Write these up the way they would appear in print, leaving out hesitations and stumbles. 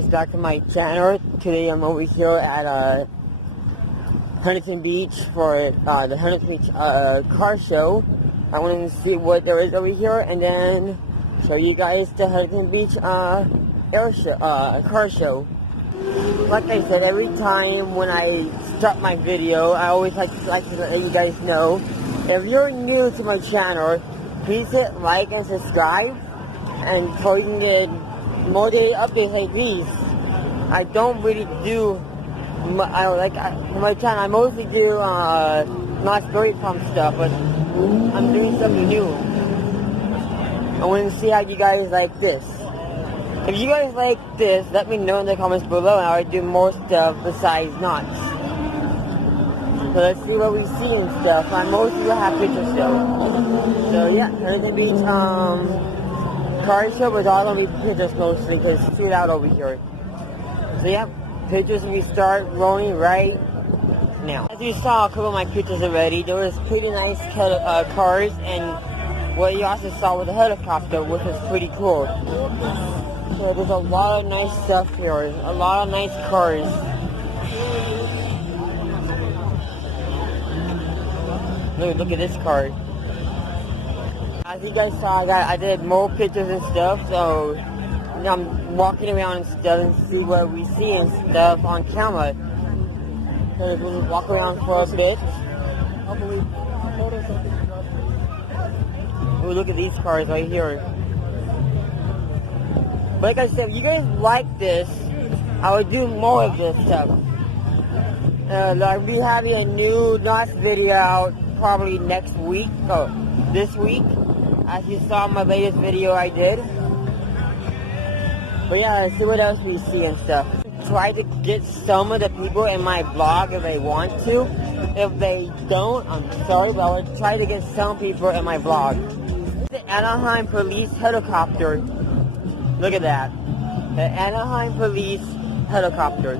guys back to my channel. Today I'm over here at Huntington Beach for the Huntington Beach car show. I wanted to see what there is over here and then show you guys the Huntington Beach car show. Like I said, every time when I start my video, I always like to let you guys know, if you're new to my channel, please hit like and subscribe, and so you can get more daily updates like these. I don't really do, for my channel, I mostly do not story pump stuff, but I'm doing something new. I want to see how you guys like this. If you guys like this, let me know in the comments below, and I'll do more stuff besides knots. So let's see what we see and stuff. I mostly will have pictures still. So yeah, Huntington Beach car show was all gonna be pictures mostly because it's too loud over here. So yeah, pictures we start rolling right now. As you saw a couple of my pictures already, there was pretty nice cars, and what you also saw was a helicopter, which was pretty cool. So there's a lot of nice stuff here, a lot of nice cars. Look at this car. As you guys saw, I did more pictures and stuff, so I'm walking around and stuff and see what we see and stuff on camera. So we'll walk around for a bit. Oh, look at these cars right here. But like I said, if you guys like this, I will do more of this stuff. I'll be having a new Knott video out probably next week, this week, as you saw in my latest video I did. But yeah, let's see what else we see and stuff. Try to get some of the people in my vlog if they want to. If they don't, I'm sorry, but I will try to get some people in my vlog. The Anaheim Police helicopter. Look at that. The Anaheim Police helicopter.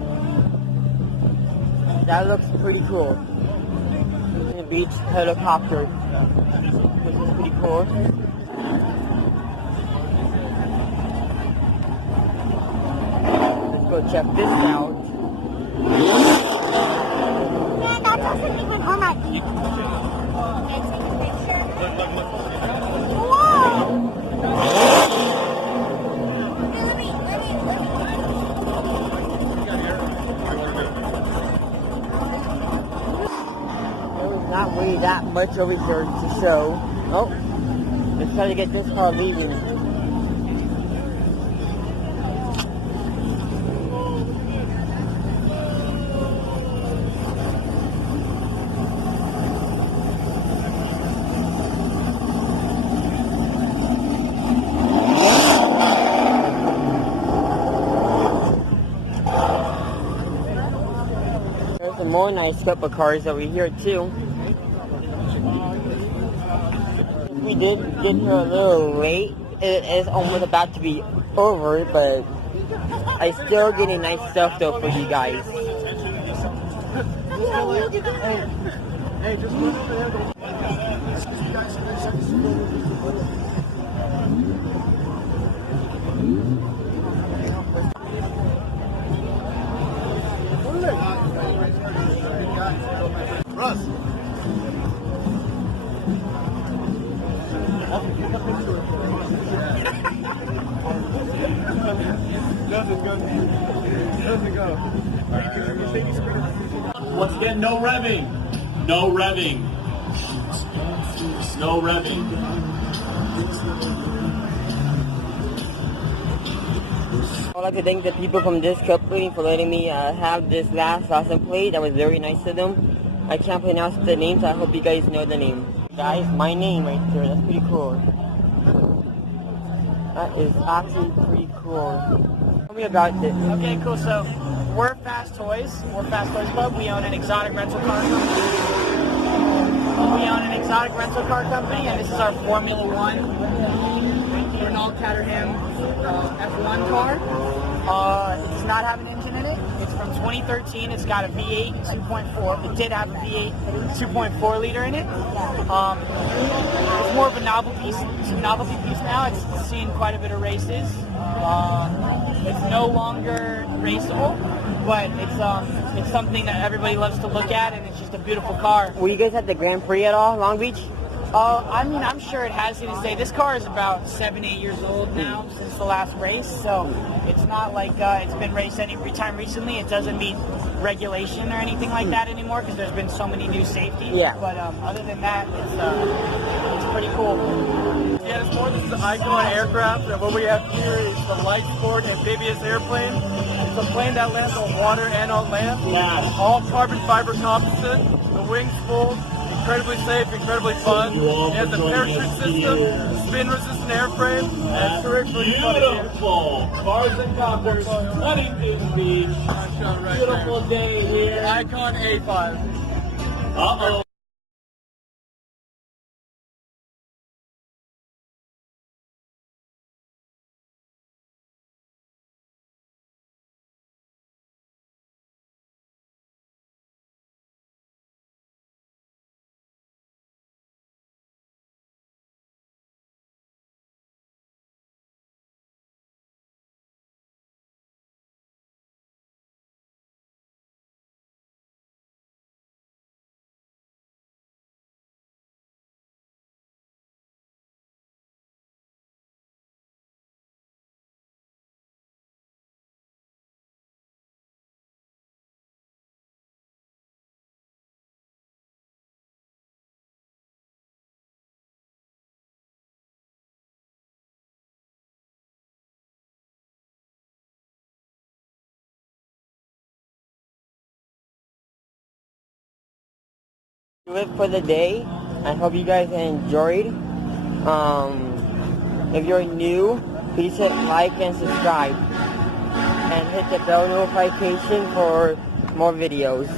That looks pretty cool. The beach helicopter. Which is pretty cool. Let's go check this out. Yeah, that's also even on that. Not really that much over here to show. Oh, let's try to get this car leaving. There's some more nice couple of cars over here too. We did get here a little late. It is almost about to be over, but I still getting nice stuff though for you guys. Hey, just look over there. Russ. Doesn't go. Once again, no revving. No revving. No revving. I'd like to thank the people from this company for letting me have this last license plate. That was very nice of them. I can't pronounce the name, so I hope you guys know the name. Guys, my name right there, that's pretty cool. That is actually pretty cool. Tell me about this. Okay, cool. So, we're Fast Toys. We're Fast Toys Club. We own an exotic rental car company. And this is our Formula One Renault Caterham F1 car. It does not have an engine in it. It's from 2013. It's got a V8 2.4. It did have a V8 2.4 liter in it. It's more of a novelty piece now. It's seen quite a bit of races. It's no longer raceable, but it's something that everybody loves to look at, and it's just a beautiful car. Were you guys at the Grand Prix at all, Long Beach? I mean, I'm sure it has to say. This car is about 7-8 years old now since the last race, so it's not like it's been raced any time recently. It doesn't meet regulation or anything like that anymore because there's been so many new safeties. Yeah. But other than that, it's pretty cool. Yeah, this is the Iconas aircraft, and what we have here is the Light Sport amphibious airplane. It's a plane that lands on water and on land. Yeah. All carbon fiber composite. The wings full. Incredibly safe, incredibly fun. It has a parachute system, spin-resistant airframe, and it's terrific for anybody. Beautiful. Cars and copters, Huntington Beach. Beautiful day here. Icon A5. Uh-oh. Do it for the day. I hope you guys enjoyed. If you're new, please hit like and subscribe. And hit the bell notification for more videos.